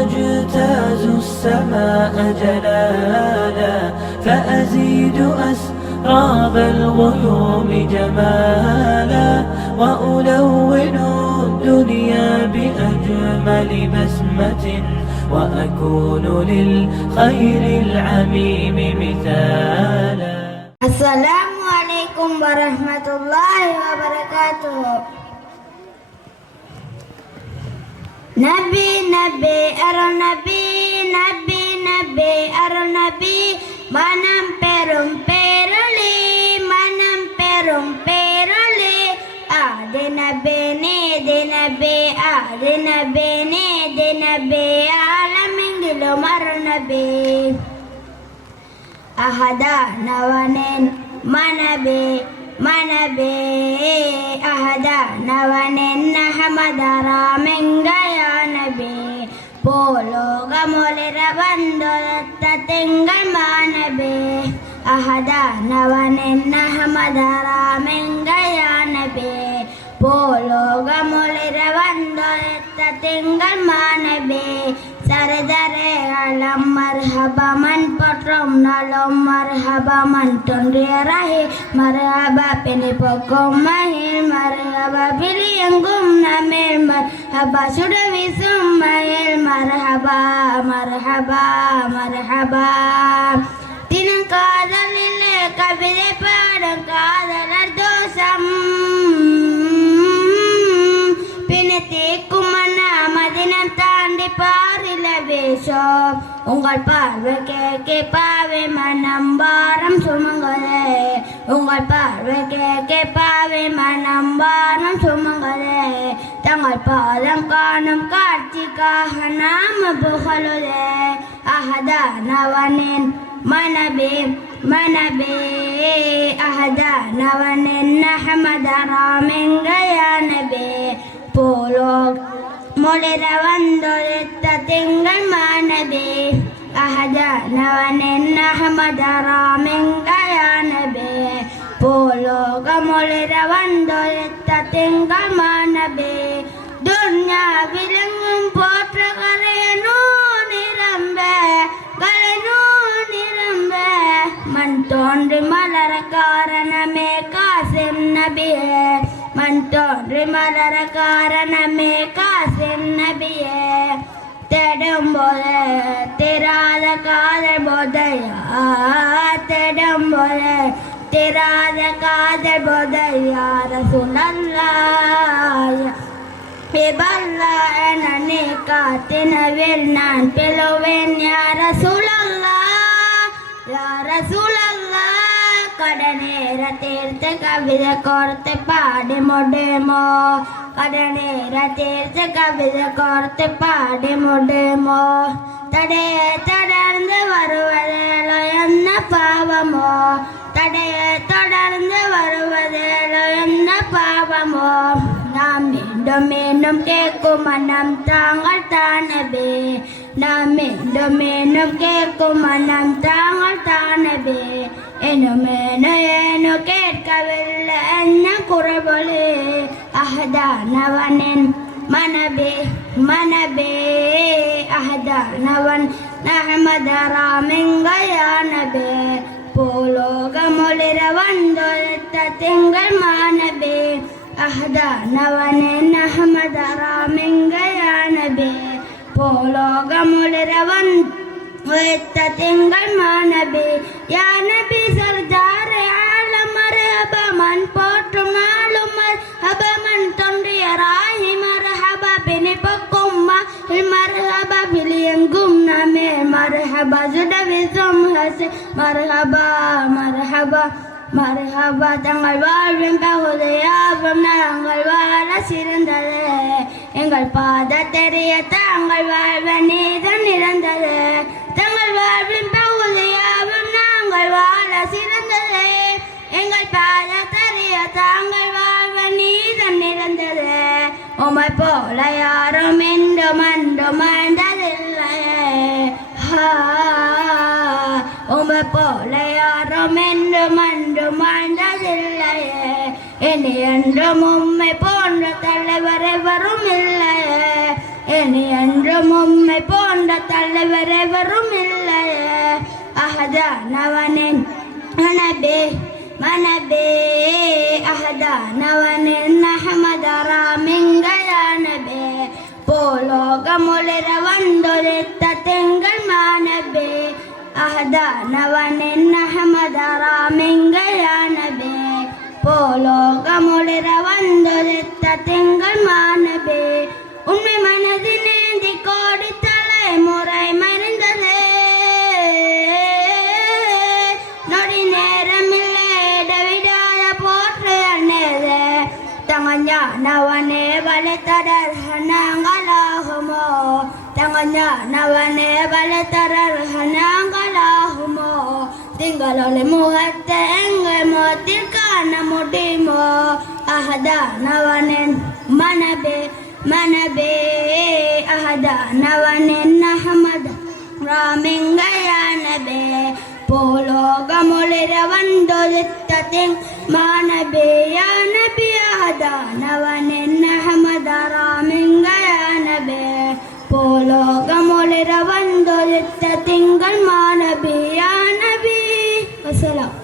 أجتاز السماء جلالا فأزيد أسراب الغيوم جمالا وألون الدنيا بأجمل بسمة وأكون للخير العميم مثالا. السلام عليكم ورحمة الله وبركاته. نبي نبي أرنبي نبي نبي أرنبي منام perum peruli manam perum peruli adena bene alamengilo marnabe ahada nawanen manabe ahada nawanen nahamadara mengaya nabe polo gamolera bandolata tengal manabe ahada nawanen nahamadara mengaya nabe polo gamolera bandolata tengal manabe Saradare alam marhaba man potrom nalom marhaba man tondirahi marhaba penipokom mahil marhaba piliyangum namil marhaba sudavisum mahil marhaba tinang kadalile kabile padang kadalar dosam piniti kumana madinan tandi parile besho ungal parve ke pave manambaram sumangale ungal parve ke pave manambaram sumangale tangal palam kanam kartika hanam bukhalule ahada nawanin manabe ahada nawanin nahmadara mengaya nabe polog molera bandoletta tengal manabe ahada nawanen nahmadara mengaya nabe polog molera bandoletta tengal manabe dunya bilangum potra galenu nirambe mantonde malara karana me kasim nabiye mantonde malara karana me kasim nabiye tedambole tirada kader bodaya tedambole tirada kader bodaya rasulallah Beballa enane katina vernan peloven ya Rasulallah kadanera tirtha kavida korte paade modemo kadanera tirtha kavida korte paade modemo tade tadarnde varuvadelo enna pavamo tade tadarnde varuvadelo enna pavamo Naminum kekumanam tangal tanabe Naminum kekumanam tangal tanabe eno ket kavilla enna kurabole ahda nawanen manabe ahda nawan nahmadara mengaya nabe polo gamolera vandoletta tengal manabe ahda nawanen nahmadara mengaya nabe polo gamolera vandoletta tengal manabe ya nabi sardare alam marhaba man potrum nalum marhaba man tondirahi marhaba penipokom marhaba piliyangum name marhaba sudavisum hase marhaba tangal வாழ்வின் பகுதியாகும் நாங்கள் வாழ சிறந்தது எங்கள் பாத தெரிய தாங்கள் வாழ்வ நீதம் நிறந்தது தங்கள் வாழ்வின் பகுதியாகும் நாங்கள் வாழ சிறந்தது எங்கள் பாத தெரிய தாங்கள் வாழ்வ நீதம் நிறந்தது உமை போல யாரும் என்றும் வாழ்ந்ததில்லையே உமை போல யாரும் என்றும் வாழ்ந்ததில்லையே இனி என்றும் உம்மை போன்ற தலைவர் எவரும் இல்லையே இனி என்றும் உம்மை போன்ற தலைவர் எவரும் இல்லையே அஹதானவனின் மனபே மனபே அஹதானவனின் அஹமதராமிங்கயானபே போலோகமொளிர வந்தொழித்த திங்கள் மானபே அஹதானவனின் அஹமதராமிங்கயானபே போலோகமொளிர வந்தொழித்த திங்கள் மானபே உண்மை மனதினேந்தி கோடி தலைமுறை மறைந்ததே நொடி நேரமில்லை இடவிடாத போற்று அண்ணேதே தங்கஞானவனே வலைத்தரர் நாங்களாகுமோ தங்கஞானவனே வலைத்தரர் நாங்களாகுமோ திங்களொளி முகத்தை எங்கள் முகத்தில் காண முடியுமோ அஹதானவனின் மனபே மனபே அஹதானவனின் அஹமத ராமிங்கயானபே போலோகமொளிர வந்தொழித்த திங் மானபே யானபி அஹதானவனின் அஹமத ராமிங்கயானபே போலோகமொளிர வந்தொழித்த திங்கள் மானபே யானபி வசலாம்.